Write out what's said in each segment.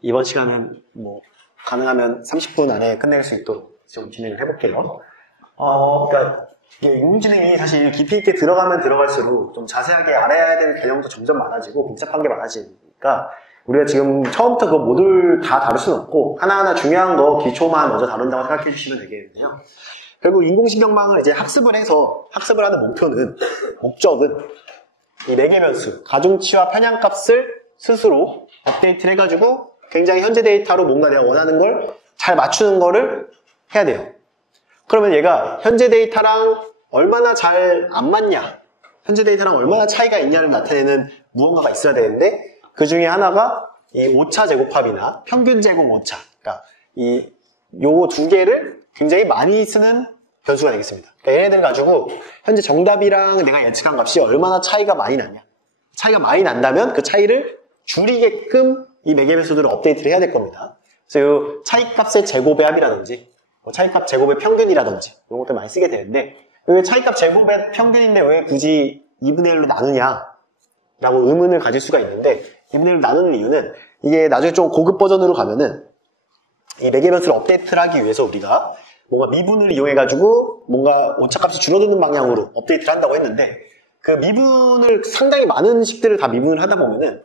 이번 시간은 뭐 가능하면 30분 안에 끝낼 수 있도록 좀 진행을 해볼게요. 그러니까 이게 인공지능이 사실 깊이 있게 들어가면 들어갈수록 좀 자세하게 알아야 될 개념도 점점 많아지고 복잡한 게 많아지니까 우리가 지금 처음부터 그 모듈 다 다룰 수는 없고 하나하나 중요한 거 기초만 먼저 다룬다고 생각해 주시면 되겠는데요. 결국 인공지능망을 이제 학습을 해서 학습을 하는 목적은 이 매개변수, 가중치와 편향값을 스스로 업데이트를 해가지고 굉장히 현재 데이터로 뭔가 내가 원하는 걸 잘 맞추는 거를 해야 돼요. 그러면 얘가 현재 데이터랑 얼마나 잘 안 맞냐, 현재 데이터랑 얼마나 차이가 있냐를 나타내는 무언가가 있어야 되는데 그 중에 하나가 이 오차 제곱합이나 평균 제곱 오차, 그러니까 요 두 개를 굉장히 많이 쓰는 변수가 되겠습니다. 그러니까 얘네들 가지고 현재 정답이랑 내가 예측한 값이 얼마나 차이가 많이 나냐, 차이가 많이 난다면 그 차이를 줄이게끔 이 매개변수들을 업데이트를 해야 될 겁니다. 그래서 이 차이값의 제곱의 합이라든지 차이값 제곱의 평균이라든지 이런 것들 많이 쓰게 되는데 왜 차이값 제곱의 평균인데 왜 굳이 2분의 1로 나누냐 라고 의문을 가질 수가 있는데 2분의 1로 나누는 이유는 이게 나중에 좀 고급 버전으로 가면은 이 매개변수를 업데이트를 하기 위해서 우리가 뭔가 미분을 이용해가지고 뭔가 오차값이 줄어드는 방향으로 업데이트를 한다고 했는데 그 미분을 상당히 많은 식들을 다 미분을 하다 보면은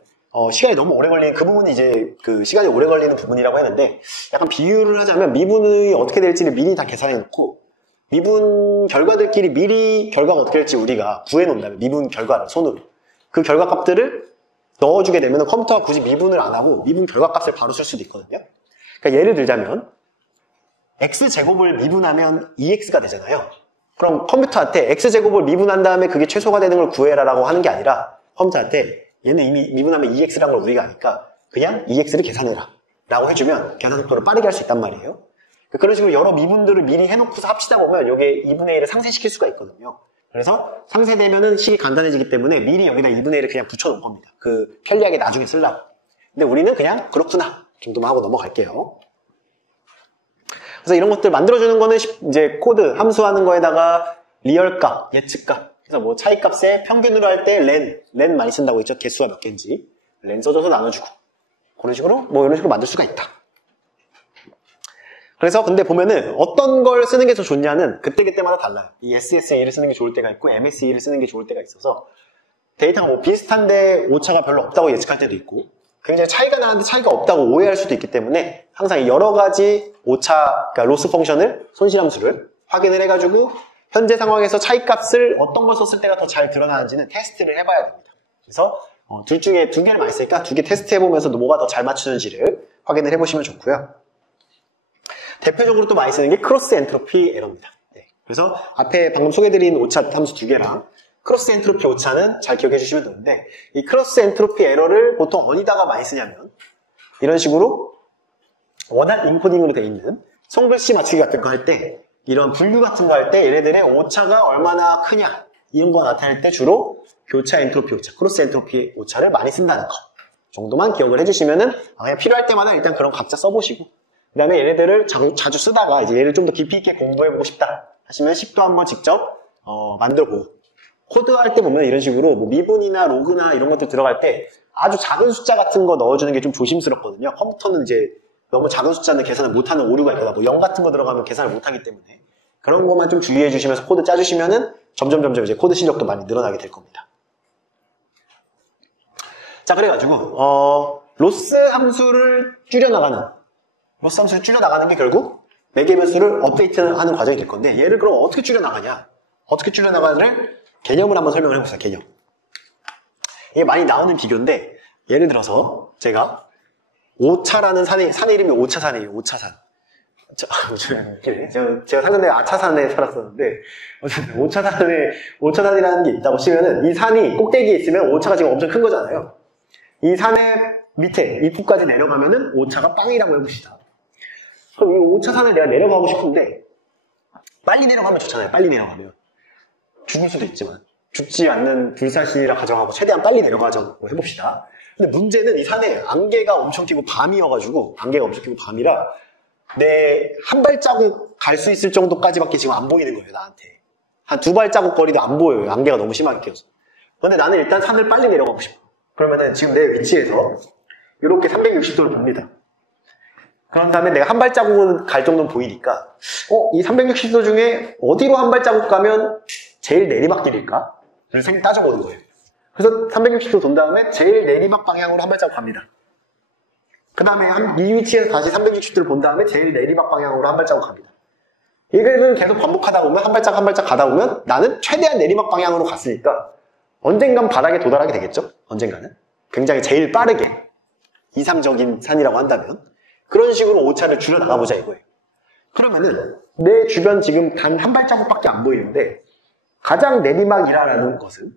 시간이 너무 오래 걸리는 그 부분이 이제 그 시간이 오래 걸리는 부분이라고 했는데 약간 비유를 하자면 미분이 어떻게 될지를 미리 다 계산해 놓고 미분 결과들끼리 미리 결과가 어떻게 될지 우리가 구해 놓는다면 미분 결과를 손으로 그 결과 값들을 넣어주게 되면 컴퓨터가 굳이 미분을 안 하고 미분 결과 값을 바로 쓸 수도 있거든요. 그러니까 예를 들자면 x제곱을 미분하면 2x가 되잖아요. 그럼 컴퓨터한테 x제곱을 미분한 다음에 그게 최소가 되는 걸 구해라 라고 하는 게 아니라 컴퓨터한테 얘는 이미 미분하면 2x라는 걸 우리가 아니까 그냥 2x를 계산해라 라고 해주면 계산 속도를 빠르게 할 수 있단 말이에요. 그런 식으로 여러 미분들을 미리 해놓고서 합치다 보면 이게 2분의 1을 상쇄시킬 수가 있거든요. 그래서 상쇄되면은 식이 간단해지기 때문에 미리 여기다 2분의 1을 그냥 붙여놓은 겁니다. 그 편리하게 나중에 쓰려고. 근데 우리는 그냥 그렇구나 정도만 하고 넘어갈게요. 그래서 이런 것들 만들어주는 거는 이제 코드 함수하는 거에다가 리얼값, 예측값, 그래서 뭐 차이값에 평균으로 할 때 len 많이 쓴다고 했죠. 개수가 몇 개인지 len 써줘서 나눠주고 그런 식으로 뭐 이런 식으로 만들 수가 있다. 그래서 근데 보면은 어떤 걸 쓰는 게 더 좋냐는 그때그때마다 달라요. 이 SSA를 쓰는 게 좋을 때가 있고 MSE를 쓰는 게 좋을 때가 있어서 데이터가 뭐 비슷한데 오차가 별로 없다고 예측할 때도 있고 굉장히 차이가 나는데 차이가 없다고 오해할 수도 있기 때문에 항상 여러 가지 오차, 그러니까 로스 펑션을, 손실함수를 확인을 해가지고 현재 상황에서 차이값을 어떤 걸 썼을 때가 더 잘 드러나는지는 테스트를 해봐야 됩니다. 그래서 둘 중에 두 개를 많이 쓰니까 두 개 테스트 해보면서 뭐가 더 잘 맞추는지를 확인을 해보시면 좋고요. 대표적으로 또 많이 쓰는 게 크로스 엔트로피 에러입니다. 네. 그래서 앞에 방금 소개해드린 오차 함수 두 개랑 크로스 엔트로피 오차는 잘 기억해 주시면 되는데 이 크로스 엔트로피 에러를 보통 어디다가 많이 쓰냐면 이런 식으로 원활 인코딩으로 되어 있는 손글씨 맞추기 같은 거 할 때 이런 분류 같은 거 할 때 얘네들의 오차가 얼마나 크냐 이런 거 나타낼 때 주로 교차 엔트로피 오차, 크로스 엔트로피 오차를 많이 쓴다는 거 정도만 기억을 해주시면은 그냥 필요할 때마다 일단 그런 각자 써보시고 그 다음에 얘네들을 자주 쓰다가 이제 얘를 좀 더 깊이 있게 공부해보고 싶다 하시면 식도 한번 직접 만들어보고 코드할 때 보면 이런 식으로 뭐 미분이나 로그나 이런 것들 들어갈 때 아주 작은 숫자 같은 거 넣어주는 게 좀 조심스럽거든요. 컴퓨터는 이제 너무 작은 숫자는 계산을 못하는 오류가 있거나 뭐 0 같은 거 들어가면 계산을 못하기 때문에 그런 것만 좀 주의해 주시면서 코드 짜주시면은 점점 이제 코드 실력도 많이 늘어나게 될 겁니다. 자, 그래가지고 로스 함수를 줄여나가는 게 결국 매개변수를 업데이트하는 과정이 될 건데 얘를 그럼 어떻게 줄여나가냐? 어떻게 줄여나가는지를 개념을 한번 설명을 해봅시다. 개념. 이게 많이 나오는 비교인데 예를 들어서 제가 오차라는 산의 이름이 오차산이에요. 오차산. 제가 살던 데 아차산에 살았었는데 어쨌든 오차산이라는 게 있다고 치면은 이 산이 꼭대기에 있으면 오차가 지금 엄청 큰 거잖아요. 이 산의 밑에 입구까지 내려가면은 오차가 빵이라고 해봅시다. 그럼 이 오차산을 내가 내려가고 싶은데 빨리 내려가면 좋잖아요. 빨리 내려가면 죽을 수도 있지만 죽지 않는 불사시라 가정하고 최대한 빨리 내려가자고 해봅시다. 근데 문제는 이 산에 안개가 엄청 끼고 밤이라 내 한 발자국 갈 수 있을 정도까지밖에 지금 안 보이는 거예요. 나한테 한 두 발자국 거리도 안 보여요. 안개가 너무 심하게 끼어서. 근데 나는 일단 산을 빨리 내려가고 싶어. 그러면은 지금 내 위치에서 이렇게 360도를 봅니다. 그런 다음에 내가 한 발자국은 갈 정도는 보이니까 이 360도 중에 어디로 한 발자국 가면 제일 내리막길일까? 를 따져보는 거예요. 그래서 360도 돈 다음에 제일 내리막 방향으로 한 발자국 갑니다. 그 다음에 이 위치에서 다시 360도를 본 다음에 제일 내리막 방향으로 한 발자국 갑니다. 이거를 계속 반복하다 보면 한 발자국 한 발자국 가다 보면 나는 최대한 내리막 방향으로 갔으니까 언젠간 바닥에 도달하게 되겠죠? 언젠가는. 굉장히 제일 빠르게 이상적인 산이라고 한다면 그런 식으로 오차를 줄여 나가보자 이거예요. 그러면은 내 주변 지금 단 한 발자국밖에 안 보이는데 가장 내리막이라는 것은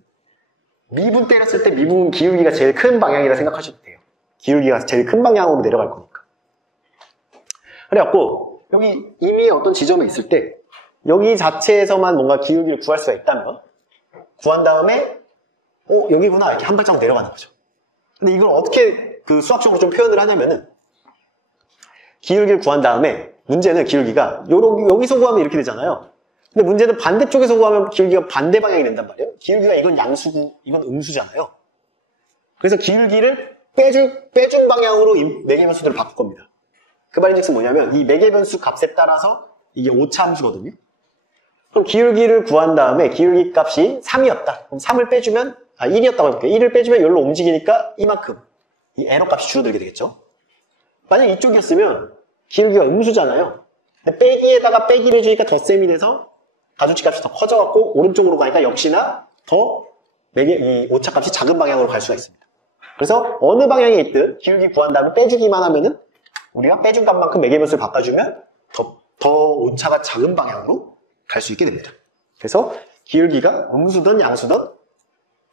미분 때렸을 때 미분 기울기가 제일 큰 방향이라 생각하셔도 돼요. 기울기가 제일 큰 방향으로 내려갈 거니까. 그래갖고 여기 이미 어떤 지점에 있을 때 여기 자체에서만 뭔가 기울기를 구할 수가 있다면 구한 다음에 여기구나 이렇게 한 발자국 내려가는 거죠. 근데 이걸 어떻게 그 수학적으로 좀 표현을 하냐면은 기울기를 구한 다음에 문제는 기울기가 여기서 구하면 이렇게 되잖아요. 근데 문제는 반대쪽에서 구하면 기울기가 반대 방향이 된단 말이에요. 기울기가 이건 양수고 이건 음수잖아요. 그래서 기울기를 빼준 방향으로 이 매개변수들을 바꿀 겁니다. 그 말인즉슨 뭐냐면 이 매개변수 값에 따라서 이게 오차함수거든요. 그럼 기울기를 구한 다음에 기울기 값이 3이었다. 그럼 3을 빼주면 1이었다고 해볼게요. 1을 빼주면 여기로 움직이니까 이만큼 이 에러 값이 줄어들게 되겠죠. 만약 이쪽이었으면 기울기가 음수잖아요. 근데 빼기에다가 빼기를 해주니까 덧셈이 돼서 가중치 값이 더 커져갖고 오른쪽으로 가니까 역시나 더 이 오차 값이 작은 방향으로 갈 수가 있습니다. 그래서 어느 방향에 있든 기울기 구한 다음에 빼주기만 하면은 우리가 빼준 값만큼 매개변수를 바꿔주면 더 오차가 작은 방향으로 갈 수 있게 됩니다. 그래서 기울기가 음수든 양수든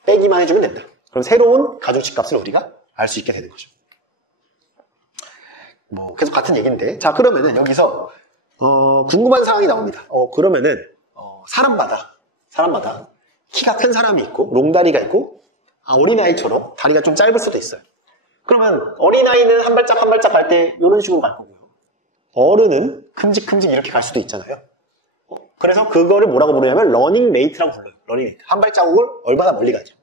빼기만 해주면 된다. 그럼 새로운 가중치 값을 우리가 알 수 있게 되는 거죠. 뭐 계속 같은 얘기인데 자 그러면은 여기서 궁금한 사항이 나옵니다. 그러면은 사람마다 키가 큰 사람이 있고 롱다리가 있고 어린아이처럼 다리가 좀 짧을 수도 있어요. 그러면 어린아이는 한 발짝 한 발짝 갈 때 이런 식으로 갈 거고요. 어른은 큼직큼직 이렇게 갈 수도 있잖아요. 그래서 그거를 뭐라고 부르냐면 러닝 레이트라고 불러요. 러닝 레이트. 한 발자국을 얼마나 멀리 가죠.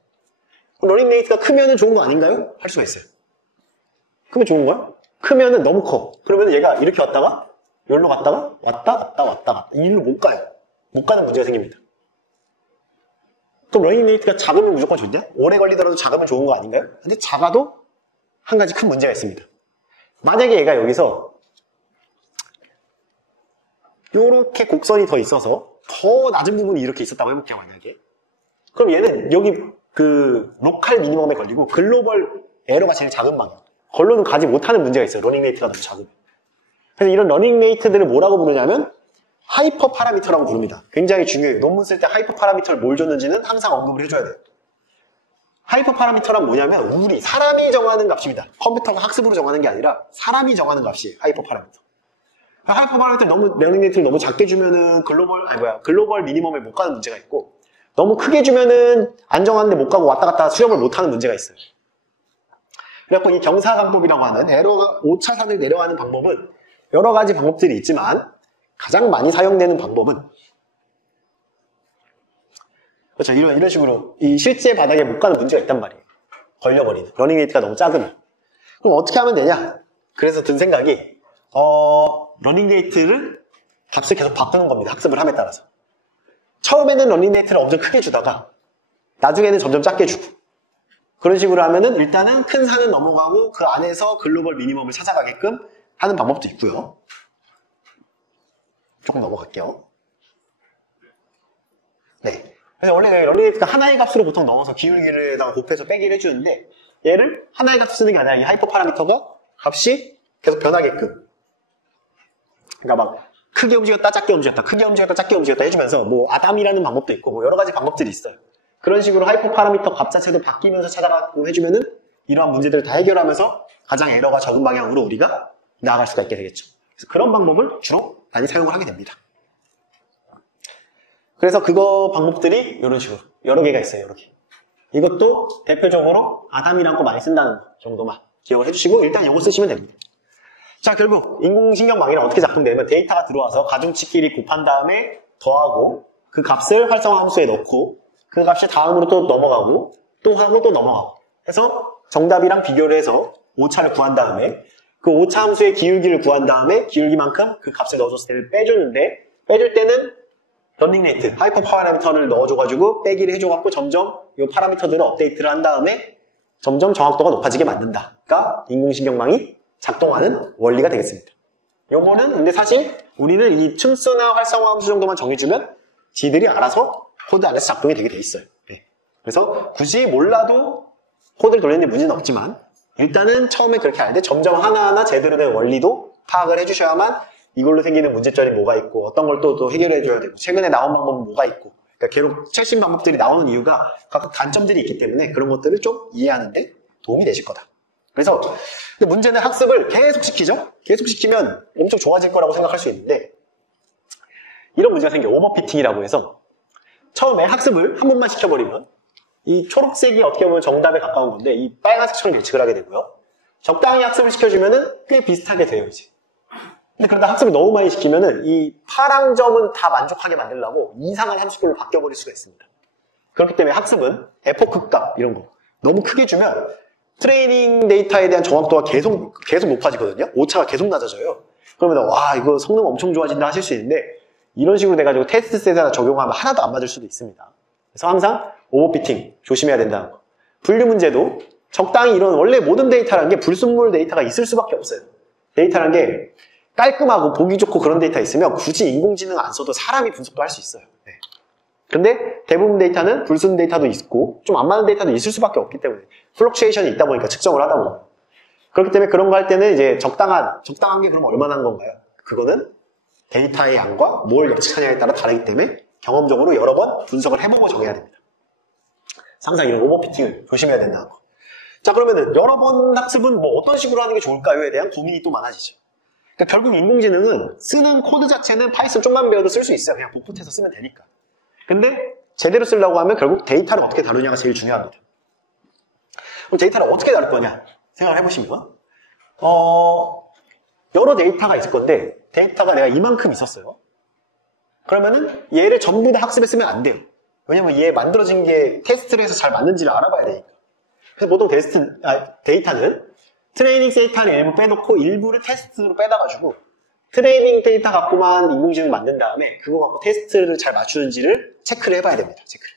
러닝 레이트가 크면은 좋은 거 아닌가요? 할 수가 있어요. 크면 좋은 거야? 크면은 너무 커. 그러면 얘가 이렇게 왔다가 여기로 갔다가 왔다 이 일로 못 가요. 못 가는 문제가 생깁니다. 그럼 러닝 레이트가 작으면 무조건 좋냐? 오래 걸리더라도 작으면 좋은 거 아닌가요? 근데 작아도 한 가지 큰 문제가 있습니다. 만약에 얘가 여기서 요렇게 곡선이 더 있어서 더 낮은 부분이 이렇게 있었다고 해볼게요. 만약에 그럼 얘는 여기 그 로컬 미니멈에 걸리고 글로벌 에러가 제일 작은 방향 걸로는 가지 못하는 문제가 있어요. 러닝 레이트가 너무 작으면. 그래서 이런 러닝 레이트들을 뭐라고 부르냐면 하이퍼 파라미터라고 부릅니다. 굉장히 중요해요. 논문 쓸 때 하이퍼 파라미터를 뭘 줬는지는 항상 언급을 해줘야 돼요. 하이퍼 파라미터란 뭐냐면 사람이 정하는 값입니다. 컴퓨터가 학습으로 정하는 게 아니라 사람이 정하는 값이에요. 하이퍼 파라미터. 하이퍼 파라미터를 러닝 레이트를 너무 작게 주면은 글로벌 미니멈에 못 가는 문제가 있고 너무 크게 주면은 안 정하는데 못 가고 왔다 갔다 수렴을 못 하는 문제가 있어요. 그래서 이 경사방법이라고 하는 에러가 오차선을 내려가는 방법은 여러 가지 방법들이 있지만 가장 많이 사용되는 방법은 그렇죠. 이런 식으로 이 실제 바닥에 못 가는 문제가 있단 말이에요. 걸려버리는 러닝 레이트가 너무 작으면. 그럼 어떻게 하면 되냐? 그래서 든 생각이 러닝 레이트를 값을 계속 바꾸는 겁니다. 학습을 함에 따라서. 처음에는 러닝 레이트를 엄청 크게 주다가 나중에는 점점 작게 주고 그런 식으로 하면은 일단은 큰 산은 넘어가고 그 안에서 글로벌 미니멈을 찾아가게끔 하는 방법도 있고요. 조금 넘어갈게요. 네. 그래서 원래 러닝 레이트가 하나의 값으로 보통 넣어서 기울기를다가 곱해서 빼기를 해주는데 얘를 하나의 값 쓰는 게 아니라 이 하이퍼 파라미터가 값이 계속 변하게끔 그러니까 막 크게 움직였다 작게 움직였다 크게 움직였다 작게 움직였다 해주면서 뭐 아담이라는 방법도 있고 뭐 여러 가지 방법들이 있어요. 그런 식으로 하이퍼 파라미터 값 자체도 바뀌면서 찾아가고 해주면은 이러한 문제들을 다 해결하면서 가장 에러가 적은 방향으로 우리가 나아갈 수가 있게 되겠죠. 그래서 그런 방법을 주로 많이 사용을 하게 됩니다. 그래서 그거 방법들이 이런 식으로 여러 개가 있어요. 여러 개. 이것도 대표적으로 아담이라는 거 많이 쓴다는 거 정도만 기억을 해주시고 일단 이거 쓰시면 됩니다. 자, 결국 인공신경망이란 어떻게 작동되면 데이터가 들어와서 가중치끼리 곱한 다음에 더하고 그 값을 활성화 함수에 넣고 그 값이 다음으로 또 넘어가고 또 하고 또 넘어가고 해서 정답이랑 비교를 해서 오차를 구한 다음에 그 오차 함수의 기울기를 구한 다음에 기울기만큼 그 값을 넣어줬을 때를 빼주는데 빼줄 때는 런닝 레이트, 하이퍼 파라미터를 넣어줘가지고 빼기를 해줘갖고 점점 이 파라미터들을 업데이트를 한 다음에 점점 정확도가 높아지게 만든다. 그러니까 인공신경망이 작동하는 원리가 되겠습니다. 요거는 근데 사실 우리는 이 층수나 활성화 함수 정도만 정해주면 지들이 알아서 코드 안에서 작동이 되게 돼 있어요. 네. 그래서 굳이 몰라도 코드를 돌리는데 문제는 없지만 일단은 처음에 그렇게 하는데 점점 하나하나 제대로 된 원리도 파악을 해주셔야만 이걸로 생기는 문제점이 뭐가 있고 어떤 걸 또 해결해줘야 되고 최근에 나온 방법은 뭐가 있고 그러니까 계속 최신 방법들이 나오는 이유가 각각 단점들이 있기 때문에 그런 것들을 좀 이해하는데 도움이 되실 거다. 그래서 근데 문제는 학습을 계속 시키죠. 계속 시키면 엄청 좋아질 거라고 생각할 수 있는데 이런 문제가 생겨. 오버피팅이라고 해서 처음에 학습을 한 번만 시켜버리면 이 초록색이 어떻게 보면 정답에 가까운 건데 이 빨간색처럼 예측을 하게 되고요. 적당히 학습을 시켜주면은 꽤 비슷하게 돼요 이제. 근데 그러다 학습을 너무 많이 시키면은 이 파란 점은 다 만족하게 만들려고 이상한 함수별로 바뀌어버릴 수가 있습니다. 그렇기 때문에 학습은 에포크 값 이런 거 너무 크게 주면 트레이닝 데이터에 대한 정확도가 계속 높아지거든요. 오차가 계속 낮아져요. 그러면 와 이거 성능 엄청 좋아진다 하실 수 있는데 이런 식으로 돼가지고 테스트 셋에다 적용하면 하나도 안 맞을 수도 있습니다. 그래서 항상 오버피팅 조심해야 된다는 거. 분류 문제도 적당히 이런 원래 모든 데이터라는 게 불순물 데이터가 있을 수밖에 없어요. 데이터라는 게 깔끔하고 보기 좋고 그런 데이터 있으면 굳이 인공지능 안 써도 사람이 분석도 할 수 있어요. 네. 근데 대부분 데이터는 불순 데이터도 있고 좀 안 맞는 데이터도 있을 수밖에 없기 때문에 플럭추에이션이 있다 보니까 측정을 하다 보면 그렇기 때문에 그런 거 할 때는 이제 적당한 게 그럼 얼마나 한 건가요? 그거는 데이터의 양과 뭘 예측하냐에 따라 다르기 때문에 경험적으로 여러 번 분석을 해보고 정해야 됩니다. 항상 이런 오버피팅을 조심해야 된다는 거. 자 그러면은 여러 번 학습은 뭐 어떤 식으로 하는 게 좋을까요에 대한 고민이 또 많아지죠. 그러니까 결국 인공지능은 쓰는 코드 자체는 파이썬 좀만 배워도 쓸 수 있어요. 그냥 복붙해서 쓰면 되니까. 근데 제대로 쓰려고 하면 결국 데이터를 어떻게 다루냐가 제일 중요합니다. 그럼 데이터를 어떻게 다룰 거냐 생각을 해보시면 여러 데이터가 있을 건데 데이터가 내가 이만큼 있었어요. 그러면은 얘를 전부 다 학습에 쓰면 안 돼요. 왜냐면 얘 만들어진 게 테스트를 해서 잘 맞는지를 알아봐야 되니까. 그래서 보통 데이터는 트레이닝 데이터를 일부 빼놓고 일부를 테스트로 빼다가지고 트레이닝 데이터 갖고만 인공지능을 만든 다음에 그거 갖고 테스트를 잘 맞추는지를 체크를 해봐야 됩니다. 체크를.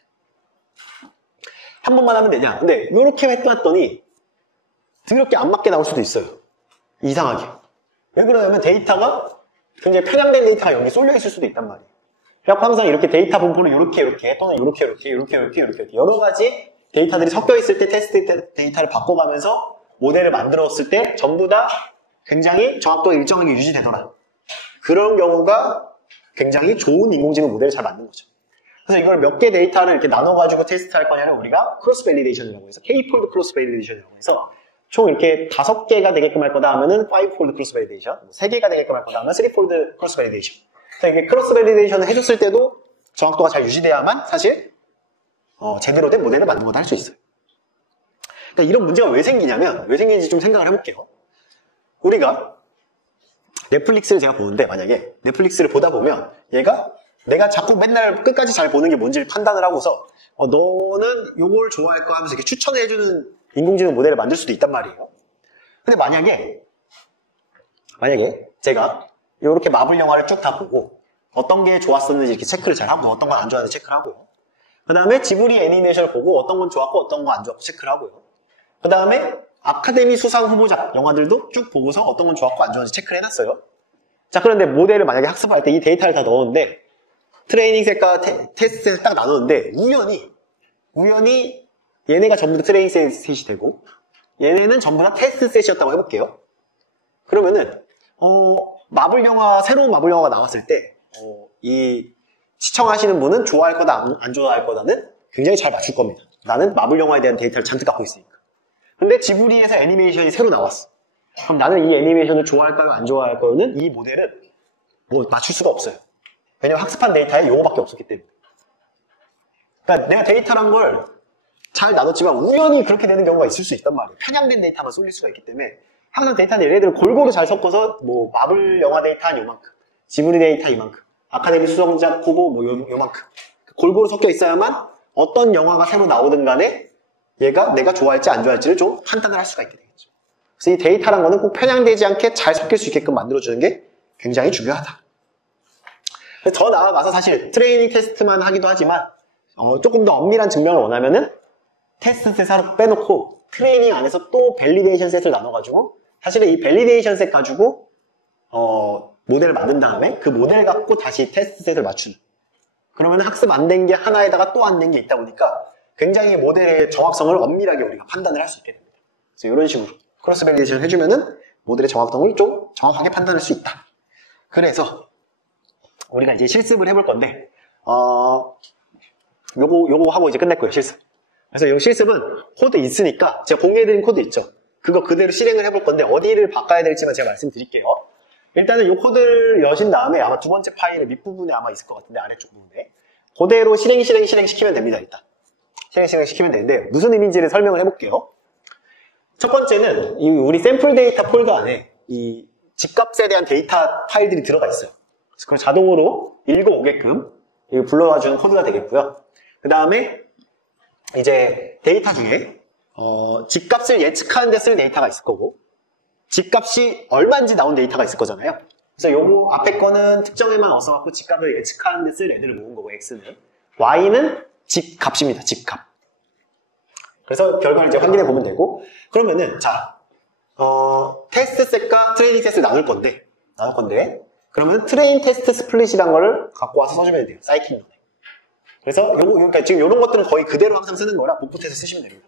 한 번만 하면 되냐? 근데 이렇게 해봤더니 드럽게 안 맞게 나올 수도 있어요. 이상하게. 왜 그러냐면 데이터가 굉장히 편향된 데이터가 여기 쏠려 있을 수도 있단 말이에요. 그래서 항상 이렇게 데이터 분포를 이렇게 또는 이렇게 여러 가지 데이터들이 섞여 있을 때 테스트 데이터를 바꿔가면서 모델을 만들었을 때 전부 다 굉장히 정확도가 일정하게 유지되더라. 그런 경우가 굉장히 좋은 인공지능 모델을 잘 만든 거죠. 그래서 이걸 몇 개 데이터를 이렇게 나눠가지고 테스트할 거냐를 우리가 크로스 밸리데이션이라고 해서 K-폴드 크로스 밸리데이션이라고 해서 총 이렇게 5개가 되게끔 할 거다 하면은 5폴드 크로스 밸리데이션, 3개가 되게끔 할 거다 하면 3폴드 크로스 밸리데이션. 그래서 이게 크로스 밸리데이션을 해줬을 때도 정확도가 잘 유지돼야만 사실 제대로 된 모델을 만든 거다 할 수 있어요. 그러니까 이런 문제가 왜 생기냐면 왜 생기는지 좀 생각을 해볼게요. 우리가 넷플릭스를 제가 보는데 만약에 넷플릭스를 보다 보면 얘가 내가 자꾸 맨날 끝까지 잘 보는 게 뭔지를 판단을 하고서 너는 요걸 좋아할 거야 하면서 이렇게 추천을 해주는 인공지능 모델을 만들 수도 있단 말이에요. 근데 만약에 제가 이렇게 마블 영화를 쭉 다 보고 어떤 게 좋았었는지 이렇게 체크를 잘 하고 어떤 건 안 좋았는지 체크를 하고요. 그 다음에 지브리 애니메이션을 보고 어떤 건 좋았고 어떤 건 안 좋았고 체크를 하고요. 그 다음에 아카데미 수상 후보작 영화들도 쭉 보고서 어떤 건 좋았고 안 좋았는지 체크를 해놨어요. 자 그런데 모델을 만약에 학습할 때 이 데이터를 다 넣었는데 트레이닝 셋과 테스트 셋을 딱 나눴는데 우연히 얘네가 전부 다 트레이닝 셋이 되고 얘네는 전부 다 테스트 셋이었다고 해볼게요. 그러면은 새로운 마블 영화가 나왔을 때 이 시청하시는 분은 좋아할 거다 안 좋아할 거다는 굉장히 잘 맞출 겁니다. 나는 마블 영화에 대한 데이터를 잔뜩 갖고 있으니까. 근데 지브리에서 애니메이션이 새로 나왔어. 그럼 나는 이 애니메이션을 좋아할까요 안 좋아할까요는 이 모델은 뭐 맞출 수가 없어요. 왜냐면 학습한 데이터에 요거밖에 없었기 때문에. 그러니까 내가 데이터란 걸 잘 나눴지만 우연히 그렇게 되는 경우가 있을 수 있단 말이에요. 편향된 데이터만 쏠릴 수가 있기 때문에 항상 데이터는 얘네들을 골고루 잘 섞어서 뭐 마블 영화 데이터 한 요만큼, 지브리 데이터 이만큼, 아카데미 수상작 후보 뭐 요만큼 골고루 섞여 있어야만 어떤 영화가 새로 나오든 간에 얘가 내가 좋아할지 안 좋아할지를 좀 판단을 할 수가 있게 되겠죠. 그래서 이 데이터란 거는 꼭 편향되지 않게 잘 섞일 수 있게끔 만들어주는 게 굉장히 중요하다. 더 나아가서 사실 트레이닝 테스트만 하기도 하지만 조금 더 엄밀한 증명을 원하면은 테스트 셋 하나 빼놓고 트레이닝 안에서 또 밸리데이션 셋을 나눠가지고 사실은 이 밸리데이션 셋 가지고 모델을 만든 다음에 그 모델 갖고 다시 테스트 셋을 맞추는, 그러면 학습 안 된 게 하나에다가 또 안 된 게 있다 보니까 굉장히 모델의 정확성을 엄밀하게 우리가 판단을 할 수 있게 됩니다. 그래서 이런 식으로 크로스 밸리데이션 해주면은 모델의 정확성을 좀 정확하게 판단할 수 있다. 그래서 우리가 이제 실습을 해볼 건데 요거 하고 이제 끝낼 거예요, 실습. 그래서 이 실습은 코드 있으니까 제가 공유해드린 코드 있죠. 그거 그대로 실행을 해볼 건데 어디를 바꿔야 될지만 제가 말씀드릴게요. 일단은 이 코드를 여신 다음에 아마 두 번째 파일의 밑부분에 아마 있을 것 같은데, 아래쪽 부분에 그대로 실행시키면 됩니다. 일단 실행시키면 되는데 무슨 의미인지를 설명을 해볼게요. 첫 번째는 이 우리 샘플 데이터 폴더 안에 이 집값에 대한 데이터 파일들이 들어가 있어요. 그래서 그걸 자동으로 읽어오게끔 불러와주는 코드가 되겠고요. 그 다음에 이제 데이터 중에 집값을 예측하는 데 쓸 데이터가 있을 거고, 집값이 얼마인지 나온 데이터가 있을 거잖아요. 그래서 요거 앞에 거는 특정에만 얻어갖고 집값을 예측하는 데 쓸 애들을 모은 거고, X는. Y는 집값입니다. 집값. 그래서 결과를 이제 확인해 보면 되고, 그러면은 자 테스트 셋과 트레이닝 셋을 나눌 건데 그러면 트레인 테스트 스플릿이라는 걸 갖고 와서 써주면 돼요. 사이클 논에. 그래서 그러니까 지금 이런 것들은 거의 그대로 항상 쓰는 거라 복붙해서 쓰시면 됩니다.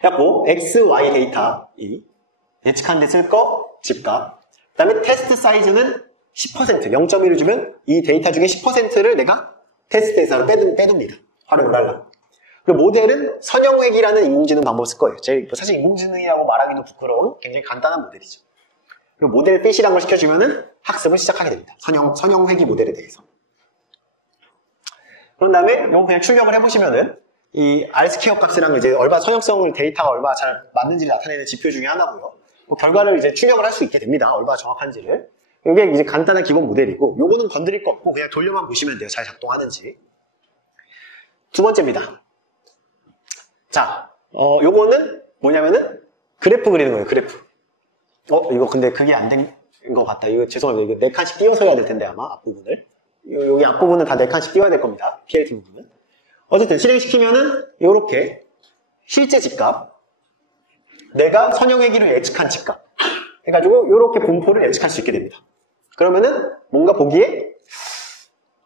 그래갖고 X, Y 데이터 예측하는 데 쓸 거 집값, 그 다음에 테스트 사이즈는 10%, 0.1을 주면 이 데이터 중에 10%를 내가 테스트 데이터로 빼둡니다. 활용을 하려고. 그리고 모델은 선형회귀라는 인공지능 방법을 쓸 거예요. 사실 인공지능이라고 말하기도 부끄러운 굉장히 간단한 모델이죠. 그리고 모델 핏이라는 걸 시켜주면은 학습을 시작하게 됩니다. 선형회귀 모델에 대해서. 그런 다음에 이거 그냥 출력을 해보시면은 이 R스퀘어 값이랑 이제 얼마 선형성을 데이터가 얼마 잘 맞는지를 나타내는 지표 중에 하나고요. 그 결과를 이제 출력을 할 수 있게 됩니다. 얼마나 정확한지를. 이게 이제 간단한 기본 모델이고, 요거는 건드릴 거 없고 그냥 돌려만 보시면 돼요. 잘 작동하는지. 두 번째입니다. 자, 요거는 뭐냐면은 그래프 그리는 거예요. 그래프. 이거 근데 그게 안 된 것 같다. 이거 죄송합니다. 이거 4칸씩 띄워서 해야 될 텐데 아마 앞부분을. 여기 앞부분은 다 4칸씩 띄워야 될 겁니다. PLT 부분은. 어쨌든 실행시키면은 요렇게 실제 집값, 내가 선형회귀를 예측한 집값 해가지고 요렇게 분포를 예측할 수 있게 됩니다. 그러면은 뭔가 보기에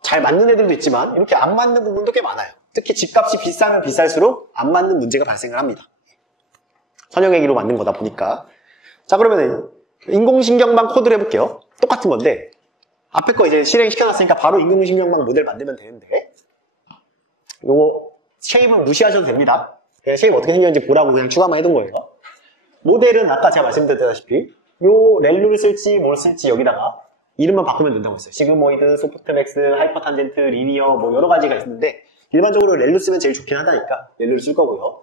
잘 맞는 애들도 있지만 이렇게 안 맞는 부분도 꽤 많아요. 특히 집값이 비싸면 비쌀수록 안 맞는 문제가 발생을 합니다. 선형회귀로 만든 거다 보니까. 자, 그러면은 인공신경망 코드를 해볼게요. 똑같은 건데 앞에 거 이제 실행시켜놨으니까 바로 인공신경망 모델 만들면 되는데, 요거 쉐입은 무시하셔도 됩니다. 그냥 쉐입 어떻게 생겼는지 보라고 그냥 추가만 해둔 거예요. 모델은 아까 제가 말씀드렸다시피 요 렐루를 쓸지 뭘 쓸지 여기다가 이름만 바꾸면 된다고 했어요. 시그모이드, 소프트맥스, 하이퍼탄젠트, 리니어 뭐 여러 가지가 있는데 일반적으로 렐루 쓰면 제일 좋긴 하다니까 렐루를 쓸 거고요.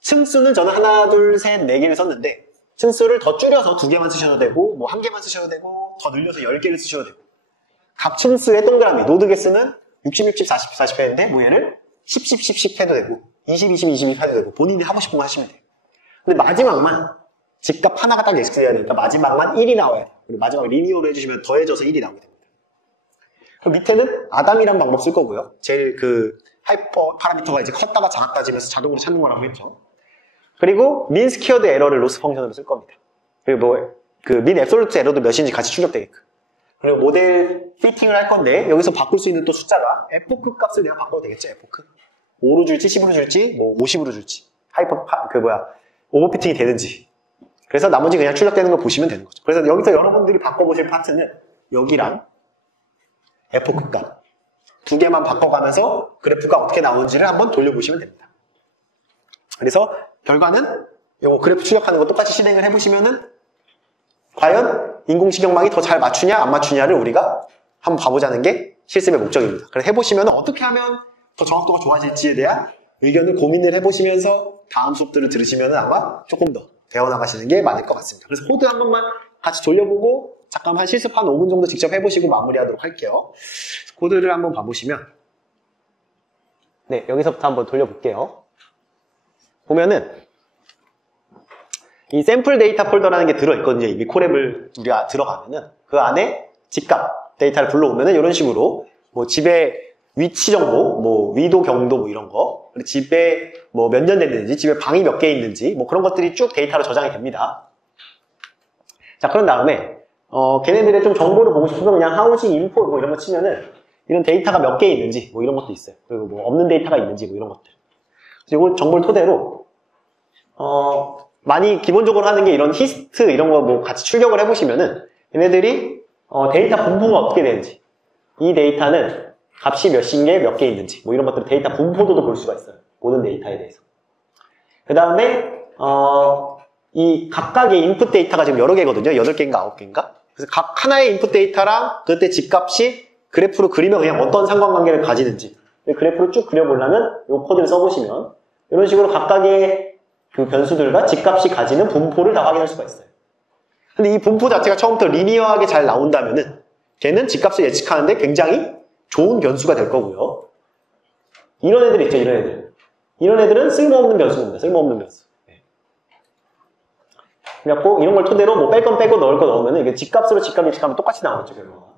층수는 저는 하나, 둘, 셋, 네 개를 썼는데 층수를 더 줄여서 2개만 쓰셔도 되고 뭐 1개만 쓰셔도 되고 더 늘려서 10개를 쓰셔도 되고, 각 층수의 동그라미 노드 개수는 60, 60, 40, 40 했는데 뭐 얘를 10, 10, 10, 10 해도 되고 20, 20, 20 해도 되고 본인이 하고 싶은 거 하시면 돼요. 근데 마지막만 집값 하나가 딱 예측돼야 되니까 마지막만 1이 나와야 돼요. 그리고 마지막 리니어로 해주시면 더해져서 1이 나오게 됩니다. 그리고 밑에는 아담이란 방법 쓸 거고요. 제일 그 하이퍼 파라미터가 이제 컸다가 작았다지면서 자동으로 찾는 거라고 했죠. 그리고 민 스퀘어드 에러를 로스 펑션으로 쓸 겁니다. 그리고 뭐 그 민 앱솔루트 에러도 몇인지 같이 출력되게끔. 그리고 모델 피팅을 할 건데 여기서 바꿀 수 있는 또 숫자가 에포크 값을 내가 바꿔도 되겠죠. 에포크 5로 줄지 10으로 줄지 뭐 50으로 줄지 오버피팅이 되는지. 그래서 나머지 그냥 출력되는 거 보시면 되는 거죠. 그래서 여기서 여러분들이 바꿔보실 파트는 여기랑 에포크 값 2개만 바꿔가면서 그래프가 어떻게 나오는지를 한번 돌려보시면 됩니다. 그래서 결과는 요 그래프 출력하는 거 똑같이 실행을 해보시면은 과연 인공지경망이 더 잘 맞추냐 안 맞추냐를 우리가 한번 봐보자는 게 실습의 목적입니다. 그래서 해보시면 어떻게 하면 더 정확도가 좋아질지에 대한 의견을 고민을 해보시면서 다음 수업들을 들으시면 아마 조금 더 배워나가시는 게 맞을 것 같습니다. 그래서 코드 한 번만 같이 돌려보고 잠깐만 실습 한 5분 정도 직접 해보시고 마무리하도록 할게요. 코드를 한번 봐보시면 네, 여기서부터 한번 돌려볼게요. 보면은 이 샘플 데이터 폴더라는 게 들어있거든요. 이 콜앱을 우리가 들어가면은 그 안에 집값 데이터를 불러오면은 이런 식으로 뭐 집의 위치 정보, 뭐 위도, 경도 뭐 이런 거, 그리고 집에 뭐 몇 년 됐는지, 집에 방이 몇 개 있는지 뭐 그런 것들이 쭉 데이터로 저장이 됩니다. 자, 그런 다음에 걔네들의 좀 정보를 보고 싶으면 그냥 하우징 인포 뭐 이런 거 치면은 이런 데이터가 몇 개 있는지 뭐 이런 것도 있어요. 그리고 뭐 없는 데이터가 있는지 뭐 이런 것들. 그래서 이걸 정보를 토대로 많이 기본적으로 하는 게 이런 히스트 이런 거 뭐 같이 출력을 해보시면은 얘네들이 데이터 분포가 어떻게 되는지, 이 데이터는 값이 몇인 게 몇 개 있는지 뭐 이런 것들 데이터 분포도도 볼 수가 있어요. 모든 데이터에 대해서. 그 다음에 이 각각의 인풋 데이터가 지금 여러 개거든요. 8개인가 9개인가? 그래서 각 하나의 인풋 데이터랑 그때 집값이 그래프로 그리면 그냥 어떤 상관관계를 가지는지 그래프로 쭉 그려보려면 이 코드를 써보시면 이런 식으로 각각의 그 변수들과 집값이 가지는 분포를 다 확인할 수가 있어요. 근데 이 분포 자체가 처음부터 리니어하게 잘 나온다면은 걔는 집값을 예측하는데 굉장히 좋은 변수가 될 거고요. 이런 애들 있죠, 이런 애들. 이런 애들은 쓸모없는 변수입니다. 쓸모없는 변수. 그래갖고 이런 걸 토대로 뭐 뺄 건 빼고 넣을 거 넣으면 이게 집값으로 집값 예측하면 똑같이 나오겠죠, 결과가.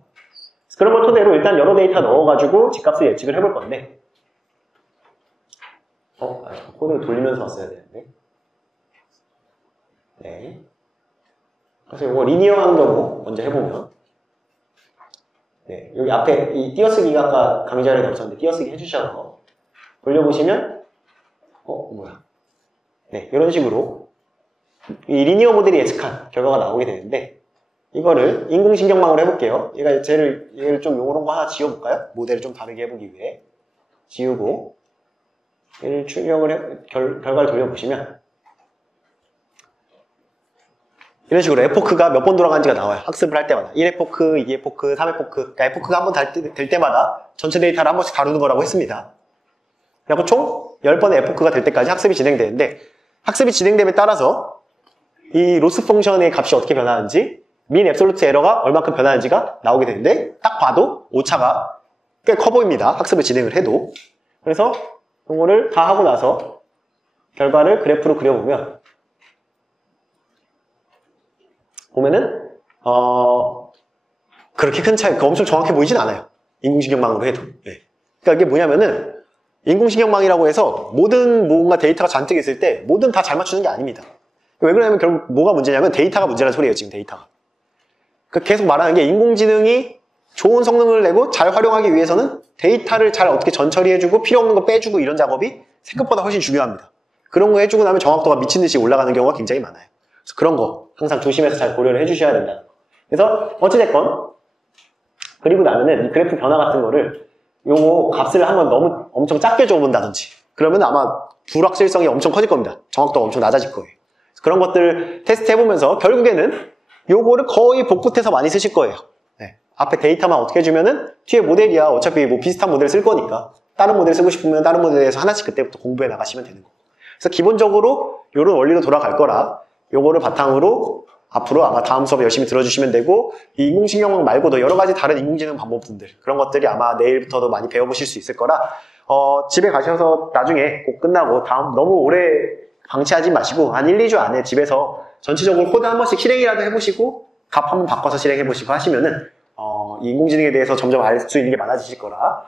그런 걸 토대로 일단 여러 데이터 넣어가지고 집값을 예측을 해볼 건데 코드를 돌리면서 왔어야 되는데 네. 그래서 이거 리니어한 경우 먼저 해보면 네, 여기 앞에 이 띄어쓰기가 아까 강의 자료에 없었는데 띄어쓰기 해주셔서 돌려보시면 뭐야 네, 이런 식으로 이 리니어 모델이 예측한 결과가 나오게 되는데 이거를 인공신경망으로 해볼게요. 얘를 좀 요런 거 하나 지워볼까요? 모델을 좀 다르게 해보기 위해 지우고 얘를 출력을 결과를 돌려보시면 이런 식으로 에포크가 몇 번 돌아가는지가 나와요. 학습을 할 때마다 1에포크, 2에포크, 3에포크 그러니까 에포크가 한 번 될 때마다 전체 데이터를 한 번씩 다루는 거라고 했습니다. 그리고 총 10번의 에포크가 될 때까지 학습이 진행되는데 학습이 진행됨에 따라서 이 로스 펑션의 값이 어떻게 변하는지 민 앱솔루트 에러가 얼마큼 변하는지가 나오게 되는데 딱 봐도 오차가 꽤 커 보입니다. 학습을 진행을 해도. 그래서 이거를 다 하고 나서 결과를 그래프로 그려보면 보면은 그렇게 큰 차이, 엄청 정확해 보이진 않아요. 인공신경망으로 해도. 네. 그러니까 이게 뭐냐면은 인공신경망이라고 해서 모든 뭔가 데이터가 잔뜩 있을 때 뭐든 다 잘 맞추는 게 아닙니다. 왜 그러냐면 결국 뭐가 문제냐면 데이터가 문제라는 소리예요. 지금 데이터가. 그러니까 계속 말하는 게 인공지능이 좋은 성능을 내고 잘 활용하기 위해서는 데이터를 잘 어떻게 전처리해주고 필요 없는 거 빼주고 이런 작업이 생각보다 훨씬 중요합니다. 그런 거 해주고 나면 정확도가 미친 듯이 올라가는 경우가 굉장히 많아요. 그래서 그런 거 항상 조심해서 잘 고려를 해주셔야 된다. 그래서 어찌됐건 그리고 나면은 이 그래프 변화 같은 거를 요거 값을 한번 너무 엄청 작게 줘본다든지 그러면 아마 불확실성이 엄청 커질 겁니다. 정확도가 엄청 낮아질 거예요. 그런 것들 테스트 해보면서 결국에는 요거를 거의 복붙해서 많이 쓰실 거예요. 네. 앞에 데이터만 어떻게 해주면은 뒤에 모델이야 어차피 뭐 비슷한 모델 쓸 거니까 다른 모델 쓰고 싶으면 다른 모델에서 하나씩 그때부터 공부해 나가시면 되는 거고. 그래서 기본적으로 요런 원리로 돌아갈 거라 요거를 바탕으로 앞으로 아마 다음 수업에 열심히 들어주시면 되고 이 인공신경망 말고도 여러 가지 다른 인공지능 방법들 그런 것들이 아마 내일부터도 많이 배워보실 수 있을 거라 집에 가셔서 나중에 꼭 끝나고 너무 오래 방치하지 마시고 한 1, 2주 안에 집에서 전체적으로 코드 한 번씩 실행이라도 해보시고 값 한번 바꿔서 실행해보시고 하시면은 이 인공지능에 대해서 점점 알 수 있는 게 많아지실 거라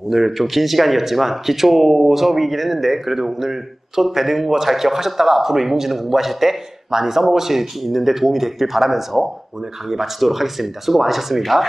오늘 좀 긴 시간이었지만 기초 수업이긴 했는데 그래도 오늘 수업 배운 거 잘 기억하셨다가 앞으로 인공지능 공부하실 때 많이 써먹을 수 있는데 도움이 됐길 바라면서 오늘 강의 마치도록 하겠습니다. 수고 많으셨습니다.